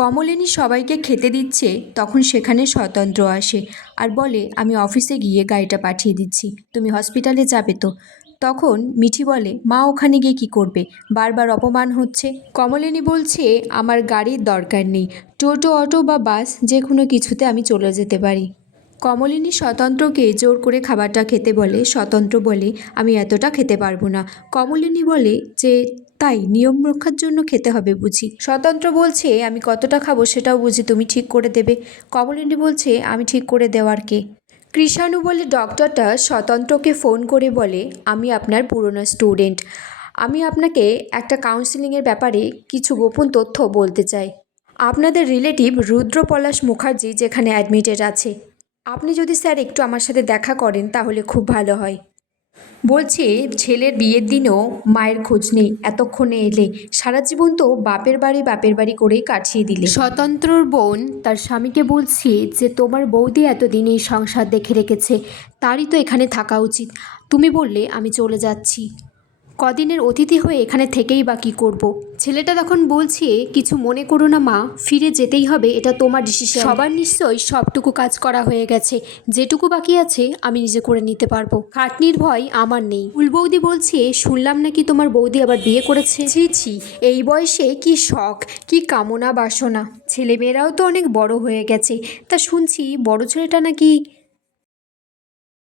কমলিনী সবাইকে খেতে দিচ্ছে তখন সেখানে স্বতন্ত্র আসে আর বলে, আমি অফিসে গিয়ে গাড়িটা পাঠিয়ে দিচ্ছি, তুমি হসপিটালে যাবে তো? তখন মিঠি বলে, মা ওখানে গিয়ে কি করবে, বারবার অপমান হচ্ছে। কমলিনী বলছে, আমার গাড়ির দরকার নেই, টোটো অটো বা বাস যে কোনো কিছুতে আমি চলে যেতে পারি। কমলিনী স্বতন্ত্রকে জোর করে খাবারটা খেতে বলে। স্বতন্ত্র বলে, আমি এতটা খেতে পারবো না। কমলিনী বলে যে, তাই নিয়ম রক্ষার জন্য খেতে হবে বুঝি? স্বতন্ত্র বলছে, আমি কতটা খাবো সেটাও বুঝি তুমি ঠিক করে দেবে। কমলিনী বলছে, আমি ঠিক করে দেওয়ার কে? কৃষাণু বলে ডক্টরটা স্বতন্ত্রকে ফোন করে বলে, আমি আপনার পুরনো স্টুডেন্ট, আমি আপনাকে একটা কাউন্সিলিংয়ের ব্যাপারে কিছু গোপন তথ্য বলতে চাই। আপনাদের রিলেটিভ রুদ্র পলাশ মুখার্জি যেখানে অ্যাডমিটেড আছে, আপনি যদি স্যার একটু আমার সাথে দেখা করেন তাহলে খুব ভালো হয়। বলছে, ছেলের বিয়ের দিনও মায়ের খোঁজ নেই, এতক্ষণে এলে, সারা জীবন তো বাপের বাড়ি করেই কাটিয়ে দিলে। স্বতন্ত্রর বোন তার স্বামীকে বলছে যে, তোমার বৌদি এতদিন এই সংসার দেখে রেখেছে, তারই তো এখানে থাকা উচিত, তুমি বললে আমি চলে যাচ্ছি, কদিনের অতিথি হয়ে এখানে থেকেই বা কী করবো? ছেলেটা তখন বলছে, কিছু মনে করো না মা, ফিরে যেতেই হবে, এটা তোমার ডিসিশন। সবার নিশ্চয়ই সবটুকু কাজ করা হয়ে গেছে, যেটুকু বাকি আছে আমি নিজে করে নিতে পারবো, খাটনির ভয় আমার নেই। ফুলবৌদি বলছে, শুনলাম নাকি তোমার বৌদি আবার বিয়ে করেছে। ছি ছি, এই বয়সে কি শখ, কি কামনা বাসনা, ছেলেমেয়েরাও তো অনেক বড় হয়ে গেছে, তা শুনছি বড় ছেলেটা নাকি